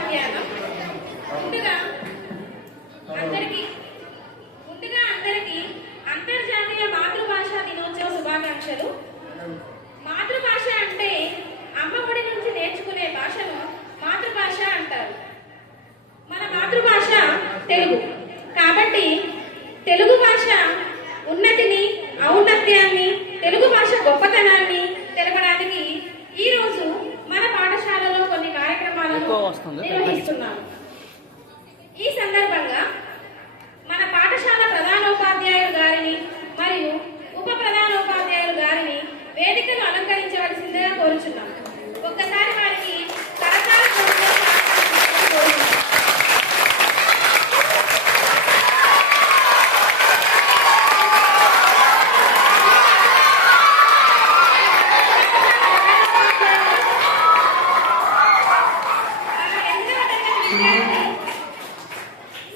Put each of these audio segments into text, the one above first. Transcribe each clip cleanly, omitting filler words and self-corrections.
మధ్యాహ్నం. ముందుగా అందరికీ అంతర్జాతీయ మాతృభాషా దినోత్సవ శుభాకాంక్షలు. మాతృభాష అంటే అమ్మ ఒడి నుంచి నేర్చుకునే భాషను మాతృభాష అంటారు. మన మాతృభాష తెలుగు కాబట్టి తెలుగు భాష ఉన్నతిని, ఔన్నత్యాన్ని, తెలుగు భాష గొప్పతనాన్ని తెలపడానికి ఈ రోజు మన పాఠశాలలో కొన్ని కార్యక్రమాలను నిర్వహిస్తున్నాము. ఈ సందర్భంగా మన పాఠశాల ప్రధానోపాధ్యాయులు గారిని మరియు ఉప ప్రధానోపాధ్యాయులు గారిని వేదికను అలంకరించవలసిందిగా కోరుచున్నాము. ఒక్కసారి వారికి కరతాళ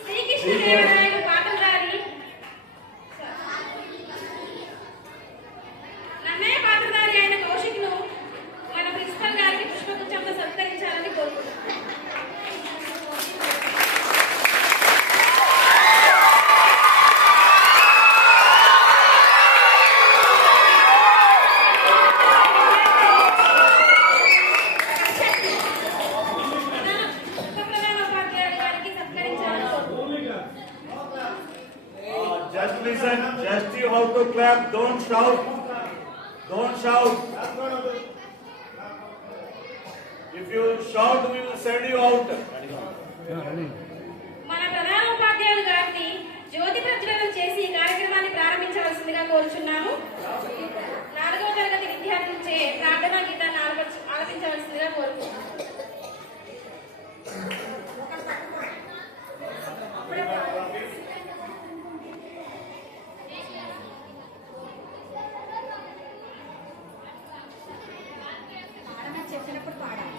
శ్రీకృష్ణదేవరాయలు పాత్రధారి నన్నయ్య పాత్రధారి అయిన కౌశిక్ను మన ప్రిన్సిపల్ గారికి పుష్పగుచ్చంతో సత్కరించాలని కోరుకుంటున్నాను. Just listen, just you have to clap, don't shout. Don't shout. If you shout, we will send you out. మన ప్రధానోపాధ్యాయులు గారిని జ్యోతి ప్రజ్వలనం చేసి ఈ కార్యక్రమాన్ని ప్రారంభించవలసిందిగా కోరుచున్నాము. 4వ తరగతి విద్యార్థులచే ప్రార్థనా గీతాన్ని ఆలపించవలసిందిగా కోరుచున్నాము. చెప్పినప్పుడు పాడాలి.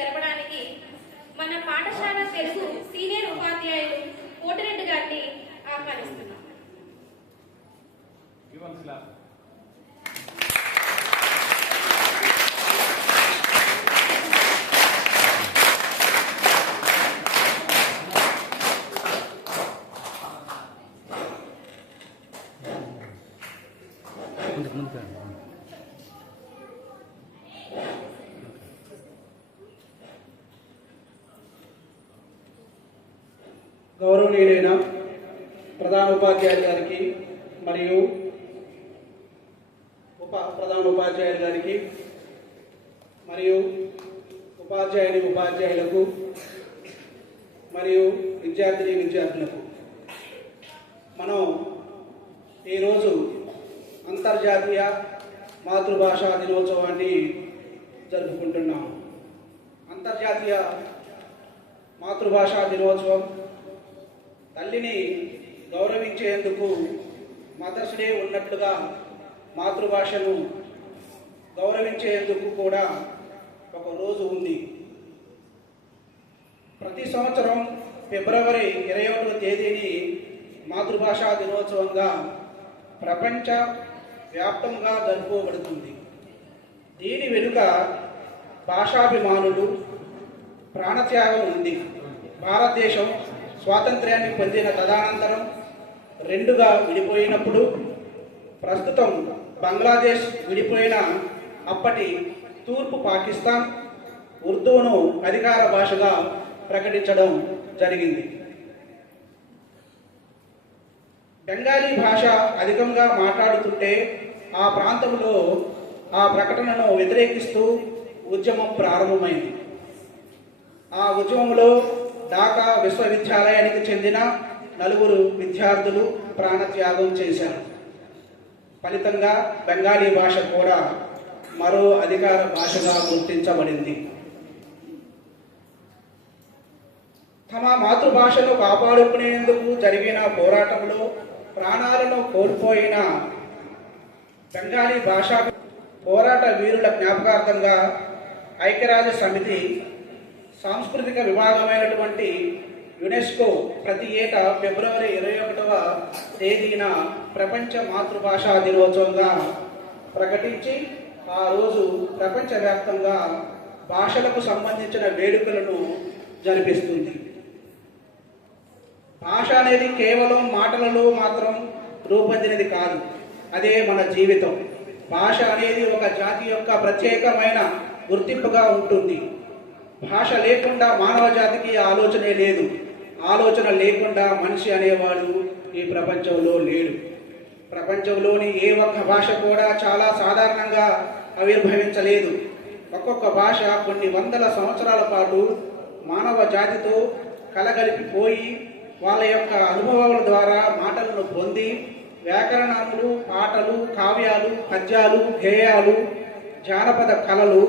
జరపడానికి మన పాఠశాల తెలుగు సీనియర్ ఉపాధ్యాయులు కోటిరెడ్డి గారిని ఆహ్వానిస్తున్నాం. గౌరవనీయులైన ప్రధాన ఉపాధ్యాయులు గారికి మరియు ప్రధాన ఉపాధ్యాయులు గారికి మరియు ఉపాధ్యాయులకు మరియు విద్యార్థులకు మనం ఈరోజు అంతర్జాతీయ మాతృభాషా దినోత్సవాన్ని జరుపుకుంటున్నాం. అంతర్జాతీయ మాతృభాషా దినోత్సవం తల్లిని గౌరవించేందుకు మదర్స్ డే ఉన్నట్లుగా మాతృభాషను గౌరవించేందుకు కూడా ఒక రోజు ఉంది. ప్రతి సంవత్సరం ఫిబ్రవరి 21వ తేదీని మాతృభాషా దినోత్సవంగా ప్రపంచ వ్యాప్తంగా జరుపుకోబడుతుంది. దీని వెనుక భాషాభిమానులు ప్రాణత్యాగం ఉంది. భారతదేశం స్వాతంత్ర్యాన్ని పొందిన తదనంతరం రెండుగా విడిపోయినప్పుడు, ప్రస్తుతం బంగ్లాదేశ్ విడిపోయిన అప్పటి తూర్పు పాకిస్తాన్ ఉర్దూను అధికార భాషగా ప్రకటించడం జరిగింది. బెంగాలీ భాష అధికంగా మాట్లాడుతుంటే ఆ ప్రాంతంలో ఆ ప్రకటనను వ్యతిరేకిస్తూ ఉద్యమం ప్రారంభమైంది. ఆ ఉద్యమంలో ఢాకా విశ్వవిద్యాలయానికి చెందిన 4 విద్యార్థులు ప్రాణత్యాగం చేశారు. ఫలితంగా బెంగాలీ భాష కూడా మరో అధికార భాషగా గుర్తించబడింది. తమ మాతృభాషను కాపాడుకునేందుకు జరిగిన పోరాటంలో ప్రాణాలను కోల్పోయిన బెంగాలీ భాషా పోరాట వీరుల జ్ఞాపకార్థంగా ఐక్యరాజ్య సమితి సాంస్కృతిక విభాగమైనటువంటి యునెస్కో ప్రతి ఏటా ఫిబ్రవరి 21వ తేదీన ప్రపంచ మాతృభాషా దినోత్సవంగా ప్రకటించి ఆ రోజు ప్రపంచవ్యాప్తంగా భాషలకు సంబంధించిన వేడుకలను జరిపిస్తుంది. భాష అనేది కేవలం మాటలలో మాత్రం రూపొందినది కాదు, అదే మన జీవితం. భాష అనేది ఒక జాతి యొక్క ప్రత్యేకమైన గుర్తింపుగా ఉంటుంది. భాష లేకుండా మానవ జాతికి ఆలోచనే లేదు. ఆలోచన లేకుండా మనిషి అనేవాడు ఈ ప్రపంచంలో లేడు. ప్రపంచంలోని ఏ ఒక్క భాష కూడా చాలా సాధారణంగా ఆవిర్భవించలేదు. ఒక్కొక్క భాష కొన్ని వందల సంవత్సరాల పాటు మానవ జాతితో కలగలిపిపోయి వాళ్ళ యొక్క అనుభవాల ద్వారా మాటలను పొంది వ్యాకరణాలు, పాటలు, కావ్యాలు, పద్యాలు, గేయాలు, జానపద కళలు,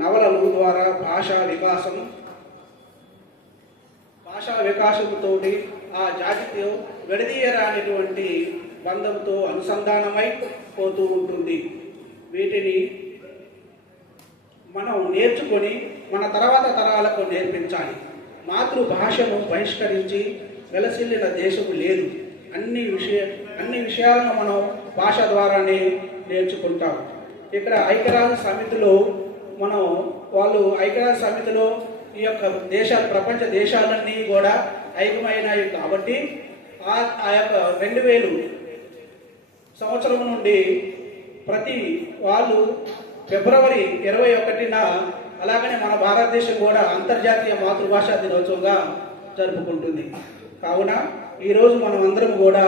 నవలలు ద్వారా భాషా వికాసంతో ఆ జాతితో విడదీయరానిటువంటి బంధంతో అనుసంధానమై పోతూ ఉంటుంది. వీటిని మనం నేర్చుకొని మన తర్వాత తరాలకు నేర్పించాలి. మాతృభాషను బహిష్కరించి వెలసిల్లిన దేశము లేదు. అన్ని విషయాలను మనం భాష ద్వారానే నేర్చుకుంటాం. ఇక్కడ ఐక్యరాజ్య సమితిలో ఐక్యరాజ్య సమితిలో ఈ యొక్క ప్రపంచ దేశాలన్నీ కూడా ఐక్యమైనాయి కాబట్టి ఆ యొక్క 2000 సంవత్సరం నుండి ప్రతి వాళ్ళు ఫిబ్రవరి 21న అలాగనే మన భారతదేశం కూడా అంతర్జాతీయ మాతృభాషా దినోత్సవంగా జరుపుకుంటుంది. కావున ఈరోజు మనం అందరం కూడా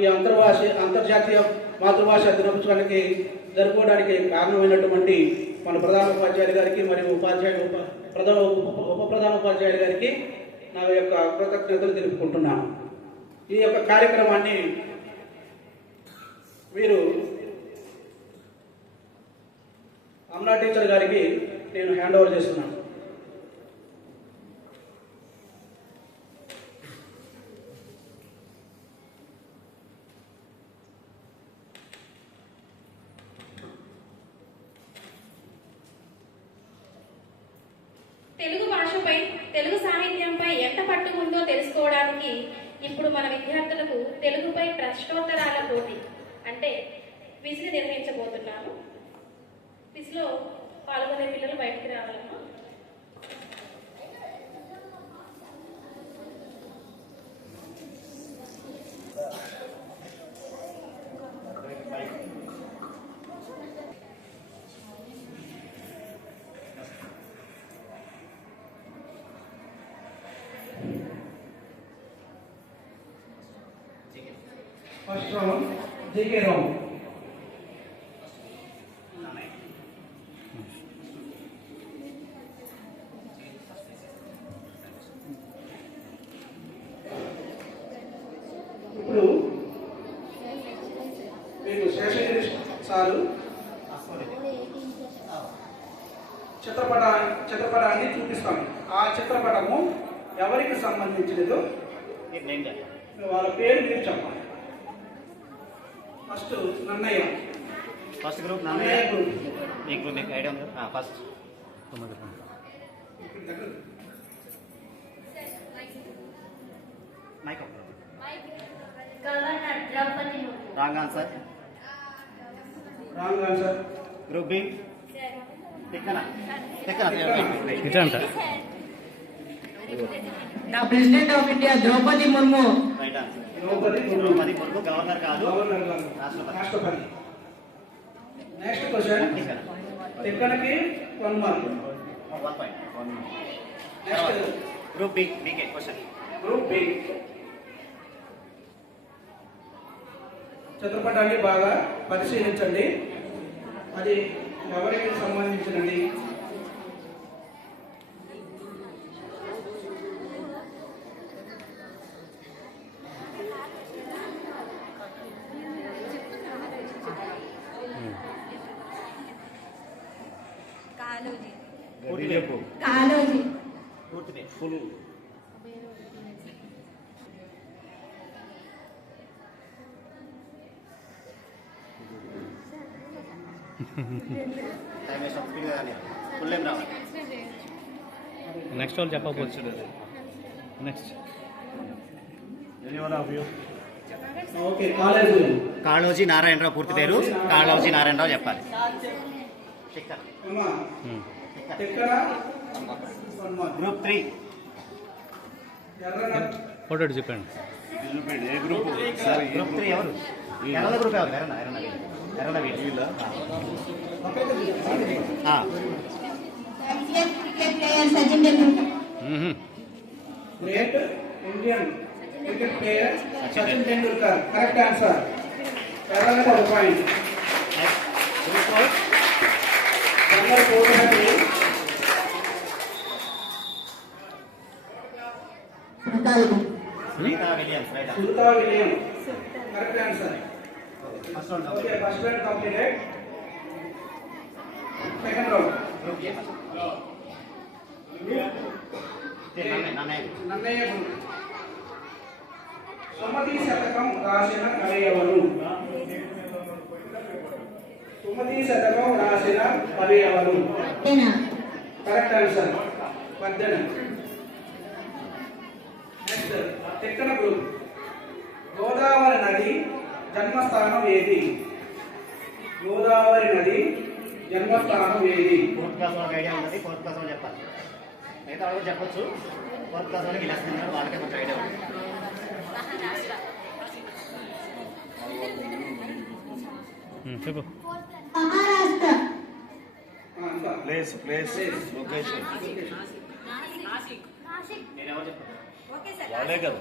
ఈ అంతర్జాతీయ మాతృభాషా దినోత్సవానికి జరుపుకోవడానికి కారణమైనటువంటి మన ప్రధాన ఉపాధ్యాయులు గారికి మరియు ఉప ప్రధాన ఉపాధ్యాయులు గారికి నా యొక్క కృతజ్ఞతలు తెలుపుకుంటున్నాను. ఈ యొక్క కార్యక్రమాన్ని వీరు అమలా టీచర్ గారికి నేను హ్యాండ్ ఓవర్ చేస్తున్నాను. తెలుగు భాషపై, తెలుగు సాహిత్యంపై ఎంత పట్టు ఉందో తెలుసుకోవడానికి ఇప్పుడు మన విద్యార్థులకు తెలుగుపై ప్రశ్నోత్తరాల పోటీ అంటే క్విజ్ని నిర్వహించబోతున్నాము. క్విజ్లో పాల్గొనే పిల్లలు బయటికి రావాలమ్మా. First round GK round. ఇప్పుడు మీకు శేషగిరి సారు చిత్రపటాన్ని చూపిస్తాను. ఆ చిత్రపటము ఎవరికి సంబంధించినదో వాళ్ళ పేరు మీరు చెప్పాలి. First Nannaya. First group Nannaya group. మీకు ఐడియా ఉందా? First mic governor Draupadi Murmu. Wrong answer. Wrong answer. Group B Tikkana The President of India Draupadi Murmu. Right answer. Draupadi Draupadi Murmu governor కాదు, గవర్నర్ గారు. రాష్ట్రపతి. Next question. తిక్కనకి 1 mark. 1 point. Next group B BK question. Group B. చిత్రపటాన్ని బాగా పరిశీలించండి. అది ఎవరికి సంబంధించినది? కాళోజీ. పూర్తి ఫుల్ టైం వేస్ట్ స్పీడ్గా కానీ ఫుల్ ఏం రావాలి. నెక్స్ట్ వాళ్ళు చెప్పకపోవచ్చు. Next okay. కాలేజీ. కాళోజీ నారాయణరావు పూర్తి పేరు కాళోజీ నారాయణరావు చెప్పాలి. అమ్మా Tikkana 1 mark. Group 3 Errana photo చెప్పండి. గ్రూప్ 3 ఎవరు? ఎర్రల గ్రూప్ ఎవరు? ఎర్రన వీళ్ళు. Indian cricket player Sachin Tendulkar. Great Indian cricket player Sachin Tendulkar. Correct answer. Errana 1 point. Group 4 general కోర్టునది సునీతా విలియమ్స్. Right answer. సుల్తా William. Correct answer. First round. Okay. First round completed. Second round. Group A Nannaya. Nannaya group. Sumati Shatakam రాసిన కవి ఎవరు? సుమతి శతకం రాసిన కవి ఎవరు? Correct answer. పద్దెన. Next Tikkana group. Godavari నది జన్మస్థానం ఏది? గోదావరి నది జన్మస్థానం ఏది? 4th క్లాస్ వాళ్ళకి ఐడియా ఉంటుంది. 4th క్లాస్ వాళ్ళు చెప్పాలి. మిగతా వాళ్ళు చెప్పొచ్చు. 4th క్లాస్ వాళ్ళకి ఇలా వాళ్ళకే కొంచెం ఐడియా ఉంటుంది. చెప్పు. మహారాష్ట్ర. అంతా. ప్లేస్ లొకేషన్ నేను ఎవరు చెప్పాను? వాళ్ళే కదా.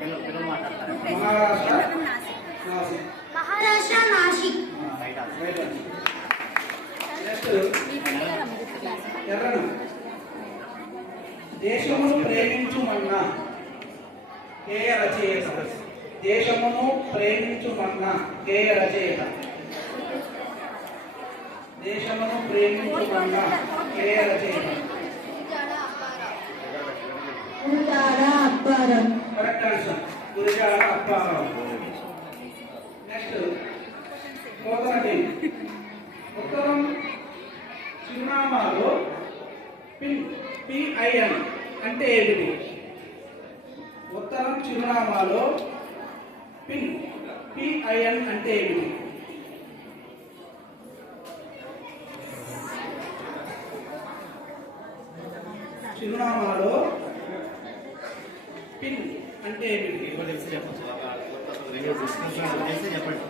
పిల్లలు మాట్లాడతారు. Maharashtra Nashik. Maharashtra Nashik. Right answer. Right answer. Next Errana. దేశమును ప్రేమించుమన్నా కేయ రచయిత. దేశమును ప్రేమించుమన్నా కేయ రచయిత. దేశమును ప్రేమించుమన్నా కేయ రచయిత. Gurajada Apparao. Correct answer. Gurajada Apparao. Next కోతనటి. ఉత్తరం చిరునామాలో పిన్ PIN అంటే ఏమిటి? ఉత్తరం చిరునామాలో పిన్ PIN అంటే ఏమిటి? చిరునామాలో పిన్ అంటే ఏమిటి? మీకు కూడా తెలిసి చెప్పచ్చు. తెలిసి చెప్పండి.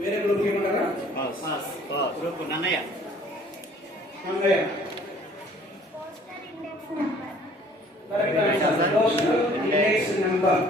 వేరే గ్రూప్ ఏమంటారా? గ్రూప్ నన్నయ్య. అన్నయ్య correct answer. Postal index number